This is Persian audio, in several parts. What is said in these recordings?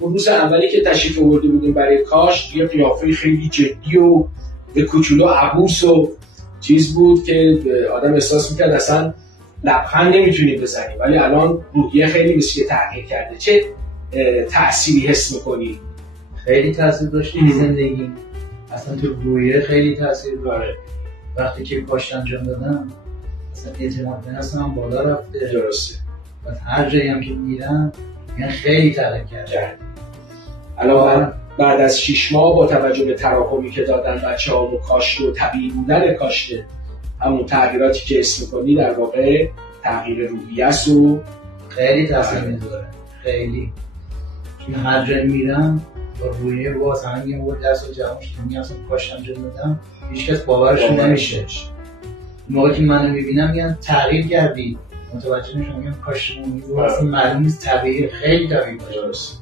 اون روز اولی که تشریف آورده بودیم برای کاشت یه قیافه خیلی جدی و به کوچولو عبوس و چیز بود که آدم احساس میکرد اصلا لبخند نمیتونیم بزنیم، ولی الان روحیه خیلی بسیار تغییر کرده. چه تأثیری حس میکنی؟ خیلی تأثیر داشت این زندگی، اصلا تو روحیه خیلی تأثیر داره. وقتی که کاشت انجام دادم اصلا اعتماد به نفسم بالا رفته. درسته. و هر جایی هم که میرم یعنی خیلی تغییر کرده. الان بعد از 6 ماه با توجه به تراکمی که دادن بچه‌ها و کاشت و طبیعی بودن کاشت، همون تغییراتی که اسم می‌کنی در واقع تغییر روحیه است و خیلی تاثیر میذاره. خیلی چون هر جایی میرم با روحیه باز همه میگم بود درس و جوانش میگم اصلا کاشت انجام دادم، هیچکس باورش نمیشه. موقعی که منو میبینم میگن تغییر کردی، متوجه میشم میگم کاشت اصلا معلوم نیست طبیعی، خیلی طبیعی باشه.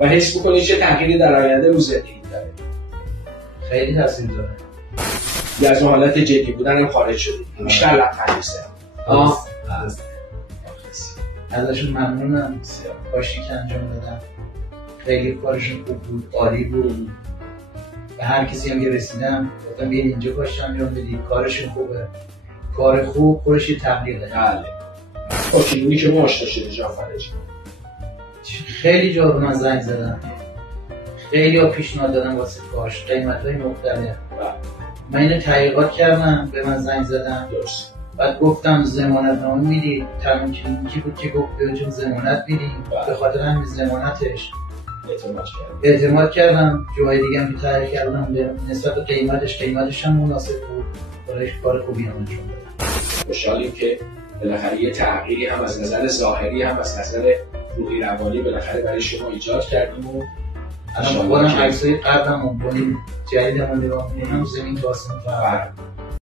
و حس می‌کنی چه تغییری در آینده رو زندگی داره؟ خیلی تاثیر داره. یا از حالت جدی بودن هم خارج شدی، بیشتر لبخند می‌زنی. ازشون ممنونم. کاشتی که انجام دادم خیلی کارشون خوب بود، عالی بود. به هر کسی هم که رسیدم گفتم بیاین اینجا کاشت انجام بدید، کارشون خوبه. کار خوب خودش یه تبلیغه. بله. کاشتیونی که ما آشنا شده جان فرجی. خیلی جا رو من زنگ زدم، خیلی ها پیشنهاد دادن واسه کاشت، قیمت‌های مختلف. من اینو تحقیقات کردم، به من زنگ زدن. درست. بعد گفتم ضمانت نامه میدی؟ تمام کلینیکی بود که گفت بهتون ضمانت میدیم. به خاطر همین ضمانتش اعتماد کردم. جای دیگه هم که تحقیق کردم به نسبت قیمتش هم مناسب بود. برایش کار خوبی هم انجام دادم. خوشحالیم که بالاخره یه تغییری هم از نظر ظاهری هم از نظر روحی روانی بالاخره برای شما ایجاد کردیم و الان خودم عکسای قبلم با این جدیدمون نگاه می‌کنم زمین تا آسمون فرق.